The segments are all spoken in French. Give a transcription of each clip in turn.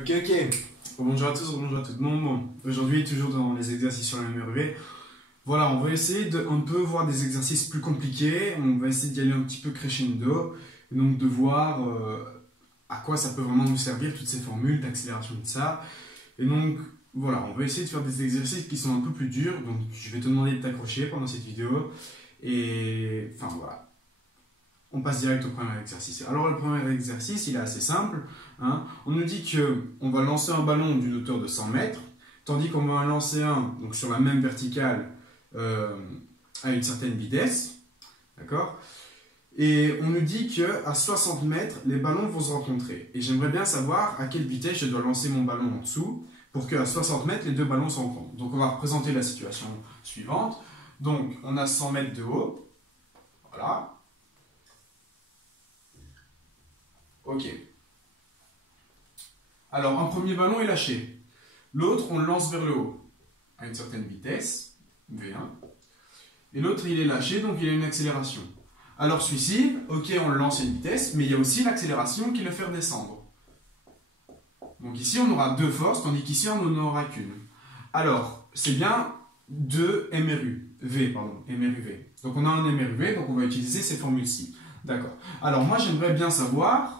Ok. Bonjour à tous, bonjour à toutes. Bon. Aujourd'hui, toujours dans les exercices sur la MRV. Voilà, on va essayer de un peu voir des exercices plus compliqués. On va essayer d'y aller un petit peu crescendo. Et donc de voir à quoi ça peut vraiment nous servir, toutes ces formules d'accélération de ça. Et donc, voilà, on va essayer de faire des exercices qui sont un peu plus durs. Donc, je vais te demander de t'accrocher pendant cette vidéo. Et, enfin, voilà. On passe direct au premier exercice. Alors, le premier exercice, il est assez simple. Hein. On nous dit qu'on va lancer un ballon d'une hauteur de 100 mètres, tandis qu'on va en lancer un donc sur la même verticale à une certaine vitesse. D'accord ? Et on nous dit qu'à 60 mètres, les ballons vont se rencontrer. Et j'aimerais bien savoir à quelle vitesse je dois lancer mon ballon en dessous pour qu'à 60 mètres, les deux ballons se rencontrent. Donc, on va représenter la situation suivante. Donc, on a 100 mètres de haut. Voilà. Ok. Alors, un premier ballon est lâché. L'autre, on le lance vers le haut, à une certaine vitesse, V1. Et l'autre, il est lâché, donc il a une accélération. Alors, celui-ci, ok, on le lance à une vitesse, mais il y a aussi l'accélération qui le fait redescendre. Donc ici, on aura deux forces, tandis qu'ici, on n'en aura qu'une. Alors, c'est bien 2 MRU, pardon, MRUV. Donc, on a un MRUV, donc on va utiliser ces formules-ci. D'accord. Alors, moi, j'aimerais bien savoir,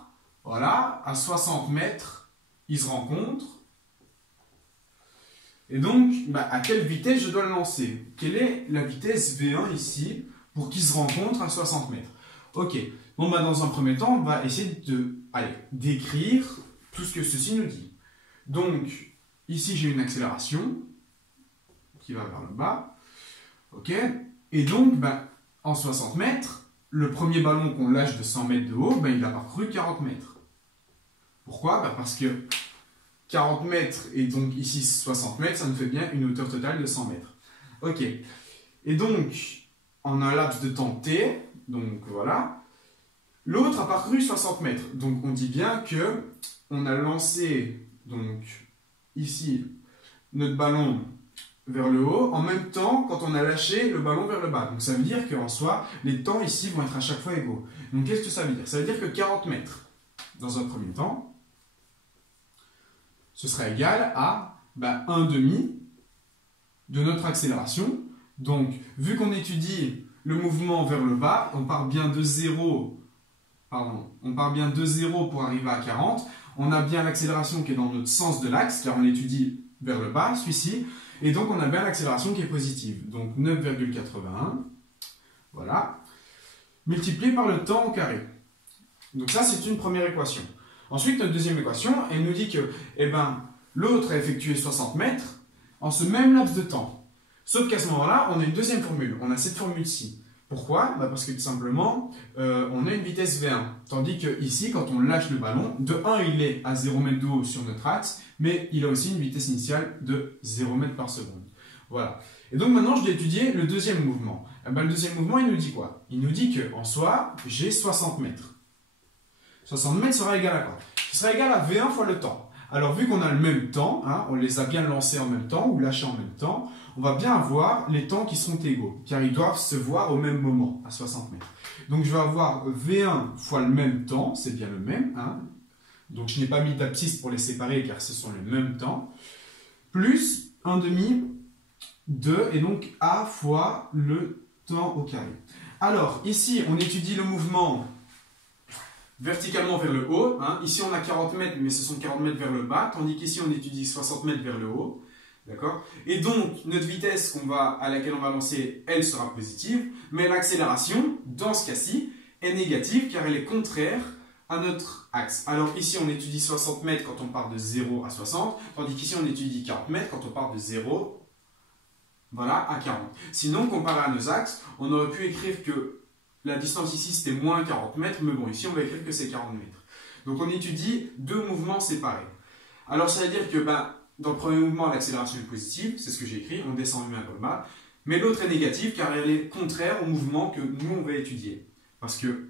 voilà, à 60 mètres, ils se rencontrent. Et donc, à quelle vitesse je dois le lancer? Quelle est la vitesse V1 ici pour qu'ils se rencontrent à 60 mètres? Ok. Bon, dans un premier temps, on va essayer d'écrire tout ce que ceci nous dit. Donc, ici, j'ai une accélération qui va vers le bas. Ok. Et donc, en 60 mètres, le premier ballon qu'on lâche de 100 mètres de haut, il a parcouru 40 mètres. Pourquoi? Parce que 40 mètres et donc ici 60 mètres, ça nous fait bien une hauteur totale de 100 mètres. Ok. Et donc, en un laps de temps t, donc voilà, l'autre a parcouru 60 mètres. Donc on dit bien que on a lancé donc ici notre ballon vers le haut, en même temps quand on a lâché le ballon vers le bas. Donc ça veut dire qu'en soi, les temps ici vont être à chaque fois égaux. Donc qu'est-ce que ça veut dire? Ça veut dire que 40 mètres, dans un premier temps, ce sera égal à 1,5 de notre accélération. Donc, vu qu'on étudie le mouvement vers le bas, on part bien de 0 pour arriver à 40. On a bien l'accélération qui est dans notre sens de l'axe, car on étudie vers le bas, celui-ci. Et donc, on a bien l'accélération qui est positive. Donc, 9,81. Voilà. Multiplié par le temps au carré. Donc ça, c'est une première équation. Ensuite, notre deuxième équation, elle nous dit que l'autre a effectué 60 mètres en ce même laps de temps. Sauf qu'à ce moment-là, on a une deuxième formule. On a cette formule-ci. Pourquoi? Parce que tout simplement, on a une vitesse V1. Tandis que ici, quand on lâche le ballon, de 1, il est à 0 m de haut sur notre axe, mais il a aussi une vitesse initiale de 0 m par seconde. Voilà. Et donc maintenant, je vais étudier le deuxième mouvement. Le deuxième mouvement, il nous dit quoi? Il nous dit qu'en soi, j'ai 60 mètres. 60 mètres sera égal à quoi? Ce sera égal à V1 fois le temps. Alors, vu qu'on a le même temps, on les a bien lancés en même temps ou lâchés en même temps, on va bien avoir les temps qui seront égaux, car ils doivent se voir au même moment, à 60 mètres. Donc, je vais avoir V1 fois le même temps, c'est bien le même. Donc, je n'ai pas mis d'abscisse pour les séparer, car ce sont les mêmes temps, plus 1,5 de, et donc A fois le temps au carré. Alors, ici, on étudie le mouvement verticalement vers le haut. Ici, on a 40 mètres, mais ce sont 40 mètres vers le bas, tandis qu'ici, on étudie 60 mètres vers le haut. D'accord? Et donc, notre vitesse à laquelle on va lancer, elle sera positive, mais l'accélération, dans ce cas-ci, est négative, car elle est contraire à notre axe. Alors ici, on étudie 60 mètres quand on part de 0 à 60, tandis qu'ici, on étudie 40 mètres quand on part de 0 à 40. Sinon, comparé à nos axes, on aurait pu écrire que la distance ici, c'était moins 40 mètres, mais bon, ici, on va écrire que c'est 40 mètres. Donc, on étudie deux mouvements séparés. Alors, ça veut dire que dans le premier mouvement, l'accélération est positive, c'est ce que j'ai écrit, on descend humain vers le bas, mais l'autre est négative car elle est contraire au mouvement que nous, on va étudier. Parce que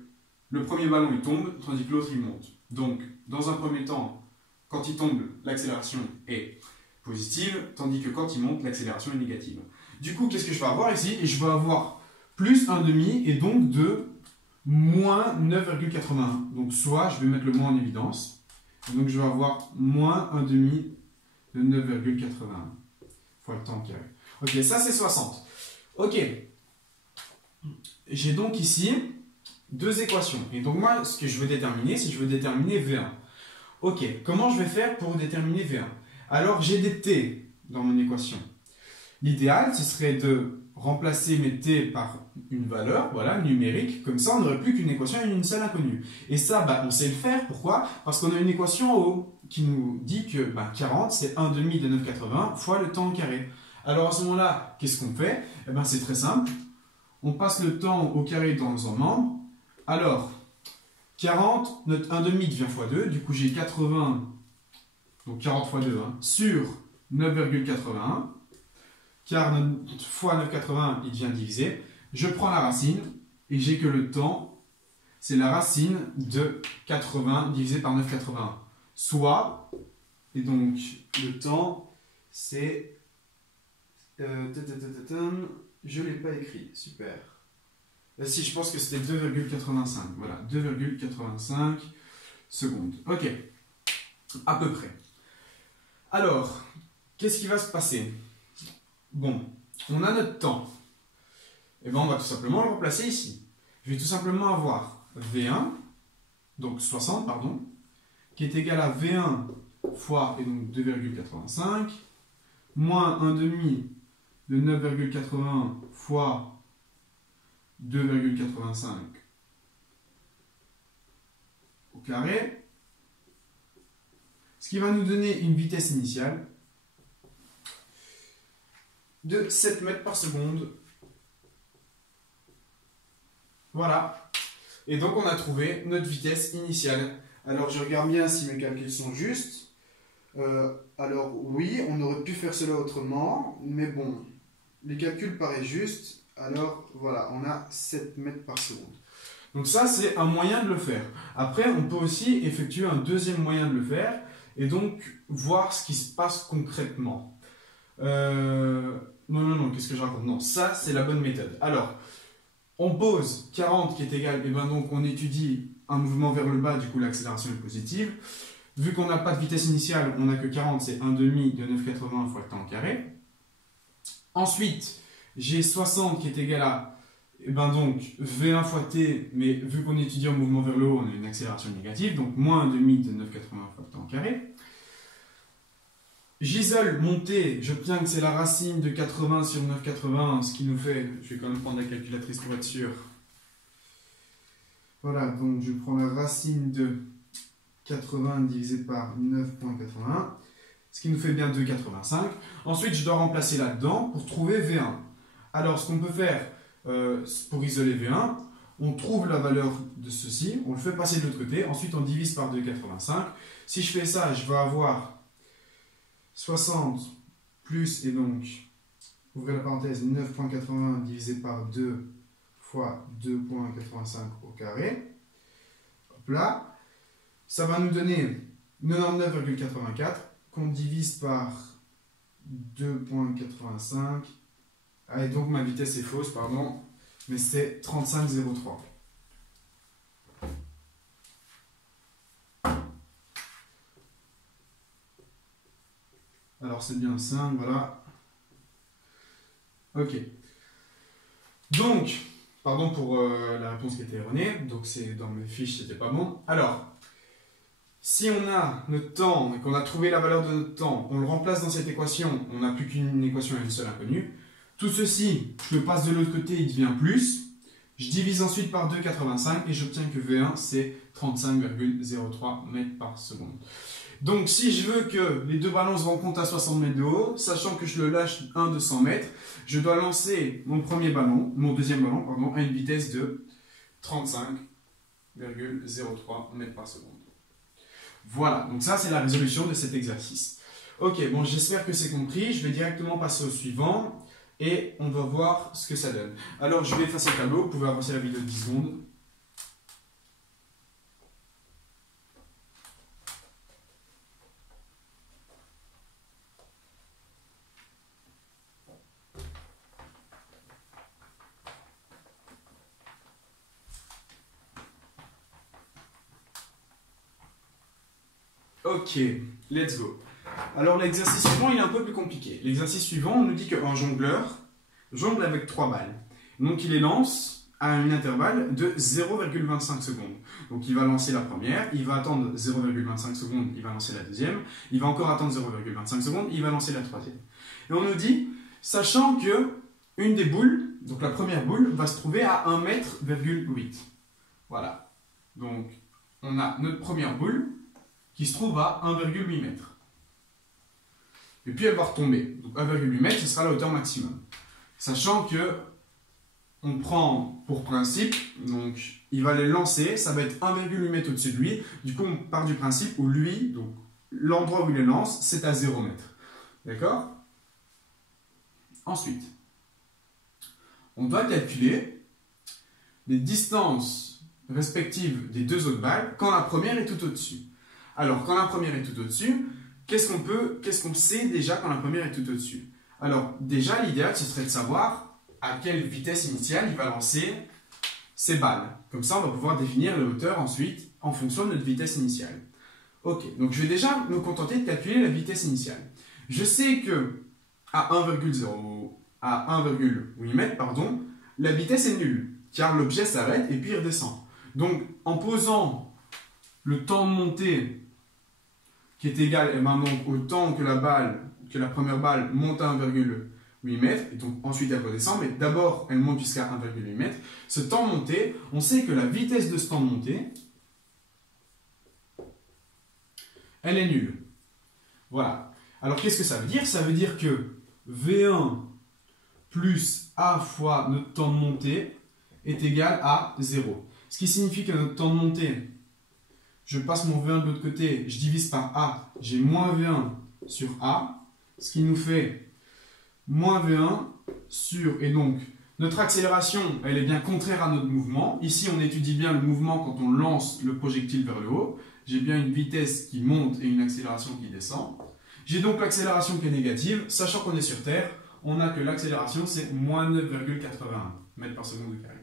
le premier ballon, il tombe, tandis que l'autre, il monte. Donc, dans un premier temps, quand il tombe, l'accélération est positive, tandis que quand il monte, l'accélération est négative. Du coup, qu'est-ce que je vais avoir ici? Et je vais avoir plus 1,5 et donc de moins 9,81. Donc soit, je vais mettre le moins en évidence, Donc je vais avoir moins 1 demi de 9,81 fois le temps carré. Ok, ça c'est 60. Ok. J'ai donc ici deux équations. Et donc moi, ce que je veux déterminer, c'est que je veux déterminer V1. Ok, comment je vais faire pour déterminer V1? Alors j'ai des t dans mon équation. L'idéal, ce serait de remplacer mes t par une valeur, voilà, numérique. Comme ça, on n'aurait plus qu'une équation et une seule inconnue. Et ça, bah, on sait le faire. Pourquoi? Parce qu'on a une équation en haut qui nous dit que bah, 40, c'est 1 demi de 9,80 fois le temps au carré. Alors à ce moment-là, qu'est-ce qu'on fait? Eh ben, c'est très simple. On passe le temps au carré dans un membre. Alors, 40, notre 1 demi devient fois 2. Du coup, j'ai 80, donc 40 fois 2, hein, sur 9,81. Car fois 9,80, il devient divisé. Je prends la racine et j'ai que le temps, c'est la racine de 80 divisé par 9,81. Soit, et donc le temps, c'est... je ne l'ai pas écrit, super. Si, je pense que c'était 2,85. Voilà, 2,85 secondes. Ok, à peu près. Alors, qu'est-ce qui va se passer? Bon, on a notre temps. Et bien, on va tout simplement le remplacer ici. Je vais tout simplement avoir V1, donc 60, pardon, qui est égal à V1 fois, et donc 2,85, moins 1 demi de 9,81 fois 2,85 au carré, ce qui va nous donner une vitesse initiale de 7 mètres par seconde. Voilà. Et donc on a trouvé notre vitesse initiale. Alors je regarde bien si mes calculs sont justes. Alors oui, on aurait pu faire cela autrement, mais bon, les calculs paraissent justes. Alors voilà, on a 7 mètres par seconde. Donc ça, c'est un moyen de le faire. Après, on peut aussi effectuer un deuxième moyen de le faire et donc voir ce qui se passe concrètement. Non, qu'est-ce que je raconte? Non, ça, c'est la bonne méthode. Alors, on pose 40 qui est égal, et bien donc on étudie un mouvement vers le bas, du coup l'accélération est positive. Vu qu'on n'a pas de vitesse initiale, on n'a que 40, c'est 1 demi de 9,80 fois le temps carré. Ensuite, j'ai 60 qui est égal à, et ben donc, V1 fois t, mais vu qu'on étudie un mouvement vers le haut, on a une accélération négative, donc moins 1 demi de 9,80 fois le temps carré. J'isole mon t, j'obtiens que c'est la racine de 80 sur 9,80, ce qui nous fait, je vais quand même prendre la calculatrice pour être sûr. Voilà, donc je prends la racine de 80 divisé par 9,81, ce qui nous fait bien 2,85. Ensuite, je dois remplacer là-dedans pour trouver V1. Alors, ce qu'on peut faire pour isoler V1, on trouve la valeur de ceci, on le fait passer de l'autre côté, ensuite on divise par 2,85. Si je fais ça, je vais avoir 60 plus, et donc, ouvrez la parenthèse, 9,80 divisé par 2 fois 2,85 au carré. Hop là. Ça va nous donner 99,84 qu'on divise par 2,85. Ah, et donc ma vitesse est fausse, pardon, mais c'est 35,03. Alors c'est bien 5, voilà. Ok. Donc, pardon pour la réponse qui était erronée, donc c'est dans mes fiches, c'était pas bon. Alors, si on a notre temps et qu'on a trouvé la valeur de notre temps, on le remplace dans cette équation, on n'a plus qu'une équation et une seule inconnue. Tout ceci, je le passe de l'autre côté, il devient plus. Je divise ensuite par 2,85 et j'obtiens que V1 c'est 35,03 mètres par seconde. Donc si je veux que les deux ballons se rencontrent à 60 mètres de haut, sachant que je le lâche un de 100 mètres, je dois lancer mon deuxième ballon, pardon, à une vitesse de 35,03 mètres par seconde. Voilà, donc ça c'est la résolution de cet exercice. Ok, bon j'espère que c'est compris, je vais directement passer au suivant et on va voir ce que ça donne. Alors je vais effacer le tableau, vous pouvez avancer la vidéo de 10 secondes. Ok, let's go. Alors l'exercice suivant, il est un peu plus compliqué. L'exercice suivant, on nous dit qu'un jongleur jongle avec 3 balles. Donc il les lance à un intervalle de 0,25 secondes. Donc il va lancer la première, il va attendre 0,25 secondes, il va lancer la deuxième, il va encore attendre 0,25 secondes, il va lancer la troisième. Et on nous dit, sachant que une des boules, donc la première boule, va se trouver à 1,8 m. Voilà. Donc on a notre première boule qui se trouve à 1,8 m. Et puis elle va retomber. Donc 1,8 m, ce sera la hauteur maximum. Sachant que on prend pour principe, donc il va les lancer, ça va être 1,8 m au-dessus de lui. Du coup, on part du principe où lui, donc l'endroit où il les lance, c'est à 0 m. D'accord? Ensuite, on doit calculer les distances respectives des deux autres balles quand la première est tout au-dessus. Alors, quand la première est tout au-dessus, qu'est-ce qu'on sait déjà quand la première est tout au-dessus? Alors, déjà, l'idéal, ce serait de savoir à quelle vitesse initiale il va lancer ces balles. Comme ça, on va pouvoir définir les hauteurs ensuite en fonction de notre vitesse initiale. Ok, donc je vais déjà me contenter de calculer la vitesse initiale. Je sais que à 1,8 m, pardon, la vitesse est nulle, car l'objet s'arrête et puis il redescend. Donc, en posant le temps de montée qui est égal donc, au temps que la première balle monte à 1,8 m, et donc ensuite elle redescend, mais d'abord elle monte jusqu'à 1,8 m. Ce temps de montée, on sait que la vitesse de ce temps de montée, elle est nulle. Voilà. Alors qu'est-ce que ça veut dire? Ça veut dire que V1 plus A fois notre temps de montée est égal à 0. Ce qui signifie que notre temps de montée, je passe mon V1 de l'autre côté, je divise par A, j'ai moins V1 sur A, ce qui nous fait moins V1 sur, et donc notre accélération, elle est bien contraire à notre mouvement. Ici, on étudie bien le mouvement quand on lance le projectile vers le haut. J'ai bien une vitesse qui monte et une accélération qui descend. J'ai donc l'accélération qui est négative, sachant qu'on est sur Terre, on a que l'accélération c'est moins 9,81 mètres par seconde au carré.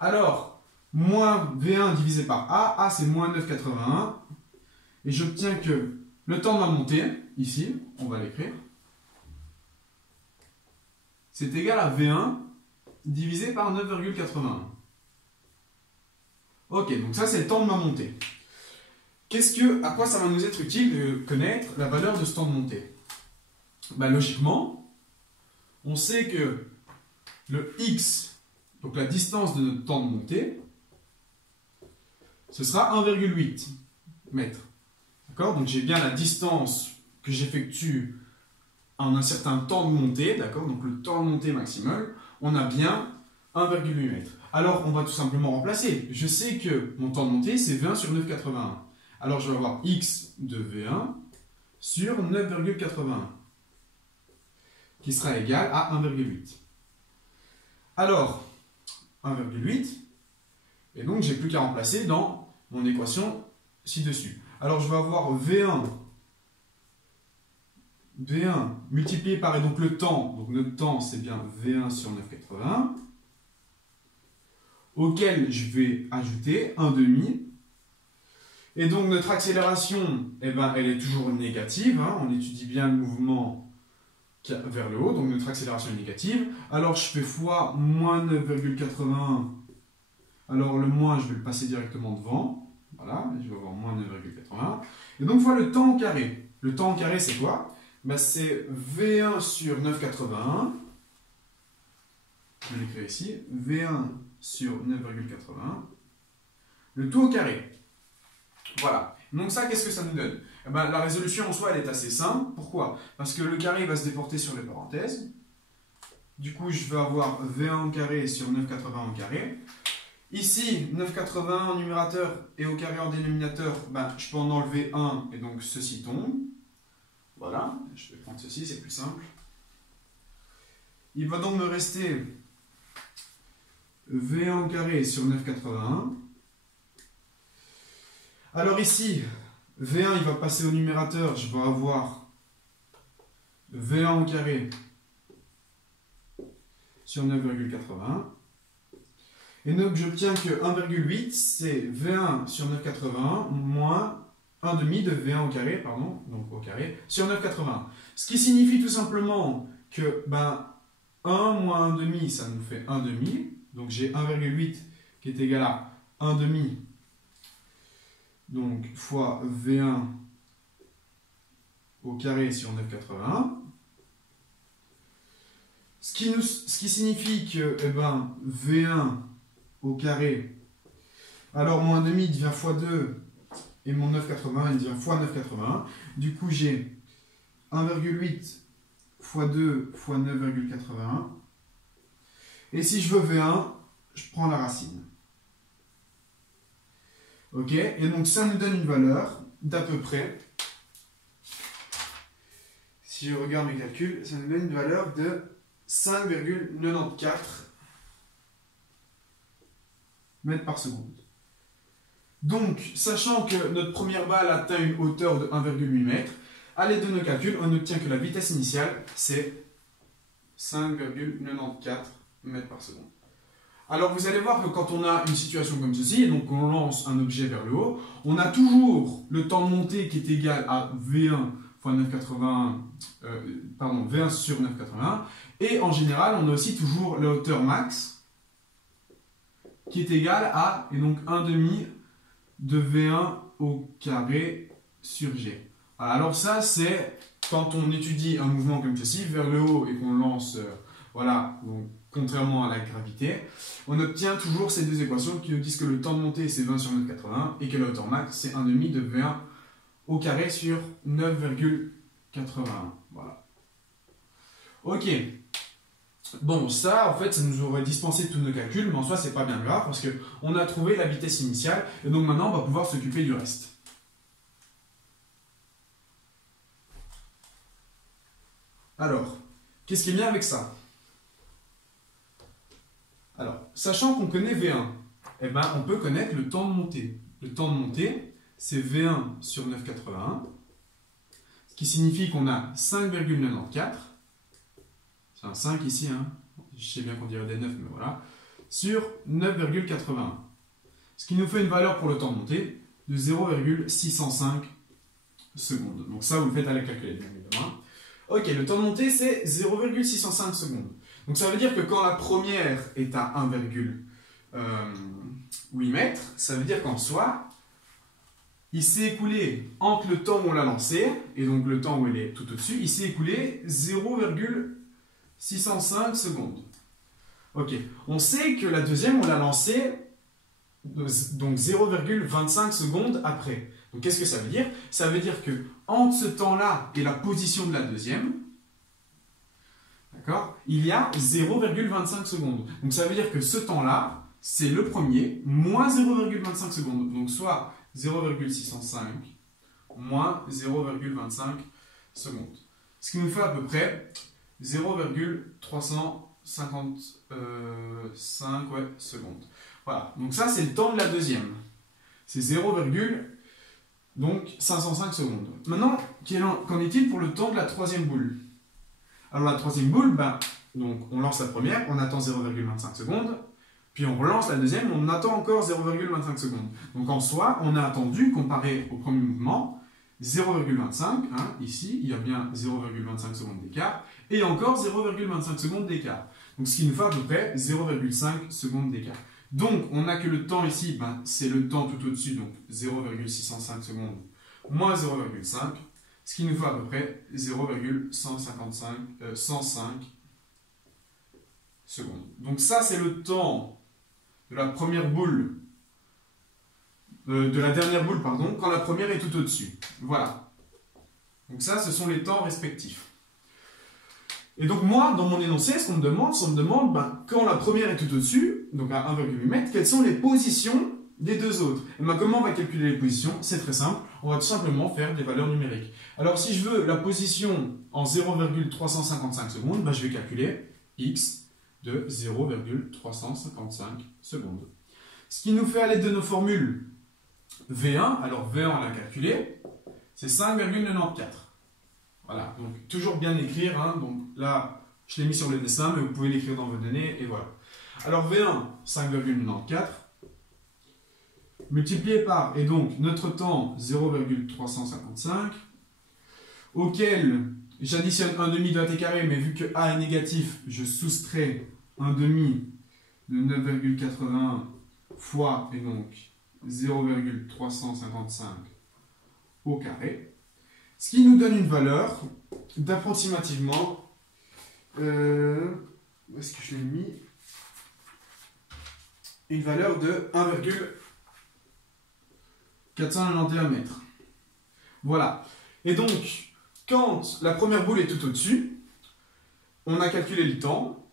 Alors, moins V1 divisé par A c'est moins 9,81, et j'obtiens que le temps de ma montée, ici, on va l'écrire, c'est égal à V1 divisé par 9,81. Ok, donc ça c'est le temps de ma montée. À quoi ça va nous être utile de connaître la valeur de ce temps de montée? Logiquement, on sait que le x, donc la distance de notre temps de montée, ce sera 1,8 mètres. D'accord? Donc j'ai bien la distance que j'effectue en un certain temps de montée, d'accord? Donc le temps de montée maximal, on a bien 1,8 mètres. Alors on va tout simplement remplacer. Je sais que mon temps de montée c'est 20 sur 9,81. Alors je vais avoir x de V1 sur 9,81 qui sera égal à 1,8. Alors 1,8, et donc j'ai plus qu'à remplacer dans mon équation ci-dessus. Alors je vais avoir V1 multiplié par, et donc le temps, donc notre temps c'est bien V1 sur 9,81, auquel je vais ajouter 1,5. Et donc notre accélération, elle est toujours négative, hein, on étudie bien le mouvement vers le haut, donc notre accélération est négative. Alors je fais fois moins 9,81, alors le moins je vais le passer directement devant, voilà, je vais avoir moins 9,81, et donc fois le temps au carré. Le temps au carré c'est quoi? C'est V1 sur 9,81, je vais l'écrire ici, V1 sur 9,81, le tout au carré. Voilà. Donc ça, qu'est-ce que ça nous donne? La résolution en soi, elle est assez simple. Pourquoi? Parce que le carré va se déporter sur les parenthèses. Du coup, je vais avoir V1 au carré sur 9,81 au carré. Ici, 9,81 en numérateur et au carré en dénominateur, je peux en enlever 1 et donc ceci tombe. Voilà. Je vais prendre ceci, c'est plus simple. Il va donc me rester V1 au carré sur 9,81. Alors ici, V1 il va passer au numérateur, je vais avoir V1 au carré sur 9,81. Et donc j'obtiens que 1,8 c'est V1 sur 9,81 moins 1 demi de V1 au carré, pardon, donc au carré, sur 9,81. Ce qui signifie tout simplement que 1 moins 1 demi, ça nous fait 1 demi. Donc j'ai 1,8 qui est égal à 1 demi, donc fois V1 au carré sur 9,81. Ce qui signifie que V1 au carré, alors mon 1 demi devient fois 2 et mon 9,81 devient fois 9,81. Du coup j'ai 1,8 fois 2 fois 9,81. Et si je veux V1, je prends la racine. Ok, et donc ça nous donne une valeur d'à peu près, si je regarde mes calculs, ça nous donne une valeur de 5,94 mètres par seconde. Donc, sachant que notre première balle atteint une hauteur de 1,8 mètre, à l'aide de nos calculs, on obtient que la vitesse initiale, c'est 5,94 mètres par seconde. Alors, vous allez voir que quand on a une situation comme ceci, et donc on lance un objet vers le haut, on a toujours le temps de montée qui est égal à V1 fois 9,81, V1 sur 9,81, et en général, on a aussi toujours la hauteur max qui est égale à, et donc 1 demi de V1 au carré sur G. Alors ça, c'est quand on étudie un mouvement comme ceci, vers le haut, et qu'on lance, voilà, donc contrairement à la gravité, on obtient toujours ces deux équations qui nous disent que le temps de montée, c'est 20 sur 9,81, et que la hauteur max, c'est 1 demi de V1 au carré sur 9,81. Voilà. Ok. Bon, ça, en fait, ça nous aurait dispensé de tous nos calculs, mais en soi, c'est pas bien grave, parce qu'on a trouvé la vitesse initiale, et donc maintenant, on va pouvoir s'occuper du reste. Alors, qu'est-ce qui est bien avec ça? Alors, sachant qu'on connaît V1, eh ben, on peut connaître le temps de montée. Le temps de montée, c'est V1 sur 9,81, ce qui signifie qu'on a 5,94, c'est un 5 ici, hein. Je sais bien qu'on dirait des 9, mais voilà, sur 9,81. Ce qui nous fait une valeur pour le temps de montée de 0,605 secondes. Donc ça, vous le faites à la calculette, bien évidemment. Ok, le temps de montée, c'est 0,605 secondes. Donc ça veut dire que quand la première est à 1,8 mètres, ça veut dire qu'en soi, il s'est écoulé entre le temps où on l'a lancé, et donc le temps où elle est tout au-dessus, il s'est écoulé 0,605 secondes. Ok, on sait que la deuxième, on l'a lancée donc 0,25 secondes après. Donc qu'est-ce que ça veut dire? Ça veut dire que entre ce temps-là et la position de la deuxième, d'accord, il y a 0,25 secondes. Donc ça veut dire que ce temps-là, c'est le premier, moins 0,25 secondes. Donc soit 0,605 moins 0,25 secondes. Ce qui nous fait à peu près 0,355 secondes. Voilà, donc ça c'est le temps de la deuxième. C'est 0,505 secondes. Maintenant, qu'en est-il pour le temps de la troisième boule? Alors la troisième boule, donc on lance la première, on attend 0,25 secondes, puis on relance la deuxième, on attend encore 0,25 secondes. Donc en soi, on a attendu, comparé au premier mouvement, 0,25, hein, ici, il y a bien 0,25 secondes d'écart, et encore 0,25 secondes d'écart. Donc ce qui nous fait à peu près 0,5 secondes d'écart. Donc on n'a que le temps ici, c'est le temps tout au-dessus, donc 0,605 secondes moins 0,5, ce qui nous fait à peu près 0,105 secondes. Donc ça c'est le temps de la première boule, de la dernière boule, pardon, quand la première est tout au-dessus. Voilà. Donc ça, ce sont les temps respectifs. Et donc moi, dans mon énoncé, ce qu'on me demande, quand la première est tout au-dessus, donc à 1,8 m, quelles sont les positions des deux autres? Et comment on va calculer les positions? C'est très simple, on va tout simplement faire des valeurs numériques. Alors si je veux la position en 0,355 secondes, je vais calculer x de 0,355 secondes. Ce qui nous fait à l'aide de nos formules V1, alors V1 on l'a calculé, c'est 5,94. Voilà, donc toujours bien écrire, hein, donc là je l'ai mis sur le dessin, mais vous pouvez l'écrire dans vos données, et voilà. Alors V1, 5,94, multiplié par, et donc notre temps 0,355, auquel j'additionne 1/2 de AT carré, mais vu que A est négatif, je soustrais 1/2 de 9,81 fois, et donc 0,355 au carré, ce qui nous donne une valeur d'approximativement, où est-ce que je l'ai mis? Une valeur de 1,491 mètres. Voilà. Et donc, quand la première boule est tout au-dessus, on a calculé le temps.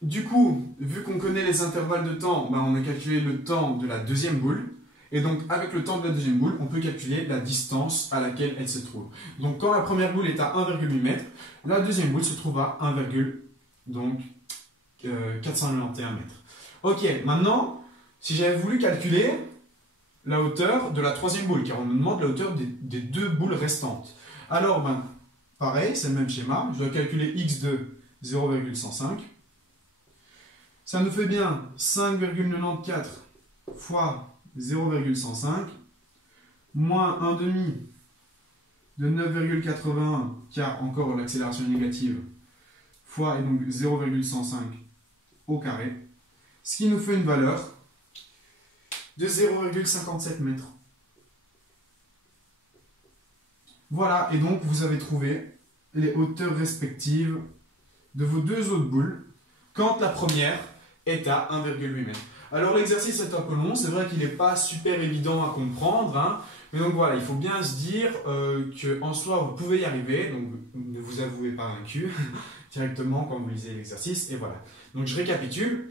Du coup, vu qu'on connaît les intervalles de temps, ben on a calculé le temps de la deuxième boule. Et donc, avec le temps de la deuxième boule, on peut calculer la distance à laquelle elle se trouve. Donc, quand la première boule est à 1,8 mètres, la deuxième boule se trouve à 1,491 mètres. Ok, maintenant, si j'avais voulu calculer la hauteur de la troisième boule, car on me demande la hauteur des deux boules restantes. Alors, ben, pareil, c'est le même schéma. Je dois calculer x de 0,105. Ça nous fait bien 5,94 fois 0,105 moins 1/2 de 9,81, car encore l'accélération est négative, fois et donc 0,105 au carré, ce qui nous fait une valeur de 0,57 mètres. Voilà, et donc vous avez trouvé les hauteurs respectives de vos deux autres boules quand la première est à 1,8 mètres. Alors l'exercice est un peu long, c'est vrai qu'il n'est pas super évident à comprendre, hein, mais donc voilà, il faut bien se dire qu'en soi vous pouvez y arriver, donc ne vous avouez pas vaincu directement quand vous lisez l'exercice, et voilà. Donc je récapitule.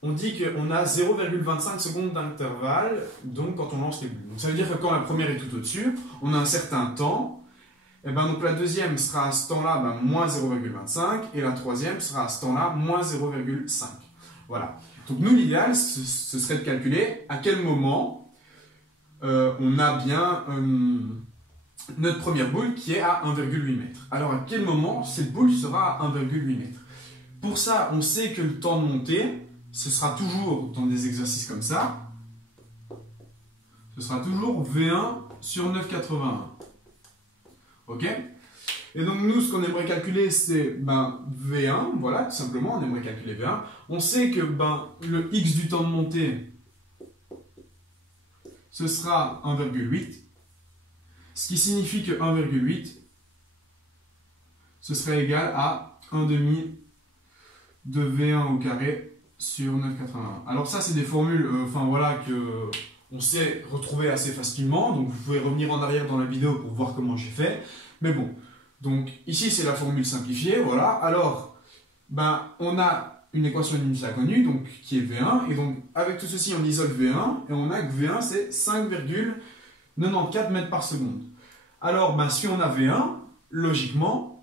On dit qu'on a 0,25 secondes d'intervalle, donc quand on lance les bulles. Donc ça veut dire que quand la première est tout au-dessus, on a un certain temps, et ben donc la deuxième sera à ce temps-là moins 0,25, et la troisième sera à ce temps-là moins 0,5. Voilà. Donc nous, l'idéal, ce serait de calculer à quel moment on a bien notre première boule qui est à 1,8 mètres. Alors à quel moment cette boule sera à 1,8 mètres? Pour ça, on sait que le temps de montée, ce sera toujours, dans des exercices comme ça, ce sera toujours V1 sur 9,81. Ok? Et donc nous, ce qu'on aimerait calculer, c'est V1, voilà, tout simplement, on aimerait calculer V1. On sait que le X du temps de montée, ce sera 1,8. Ce qui signifie que 1,8, ce serait égal à 1/2 de V1 au carré sur 9,81. Alors ça, c'est des formules voilà, que on sait retrouver assez facilement. Donc vous pouvez revenir en arrière dans la vidéo pour voir comment j'ai fait. Mais bon, donc ici c'est la formule simplifiée, voilà. Alors, on a une équation initiale connue, donc qui est V1, et donc avec tout ceci on isole V1, et on a que V1 c'est 5,94 mètres par seconde. Alors, si on a V1, logiquement,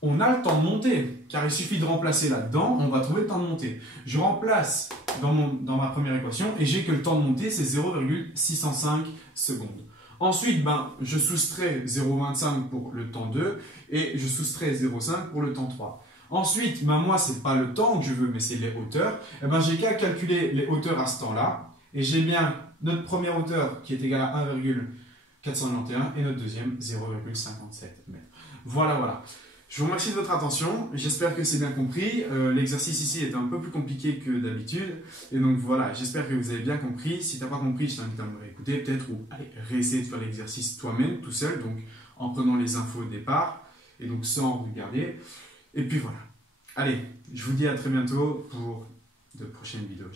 on a le temps de montée, car il suffit de remplacer là-dedans, on va trouver le temps de montée. Je remplace dans ma première équation, et j'ai que le temps de montée c'est 0,605 secondes. Ensuite, je soustrais 0,25 pour le temps 2 et je soustrais 0,5 pour le temps 3. Ensuite, moi, ce n'est pas le temps que je veux, mais c'est les hauteurs. J'ai qu'à calculer les hauteurs à ce temps-là. Et j'ai bien notre première hauteur qui est égale à 1,491 et notre deuxième 0,57 mètres. Voilà. Je vous remercie de votre attention, j'espère que c'est bien compris. L'exercice ici est un peu plus compliqué que d'habitude. Et donc voilà, j'espère que vous avez bien compris. Si tu n'as pas compris, je t'invite à me réécouter peut-être ou allez, réessayer de faire l'exercice toi-même, tout seul, donc en prenant les infos au départ et donc sans regarder. Et puis voilà. Allez, je vous dis à très bientôt pour de prochaines vidéos.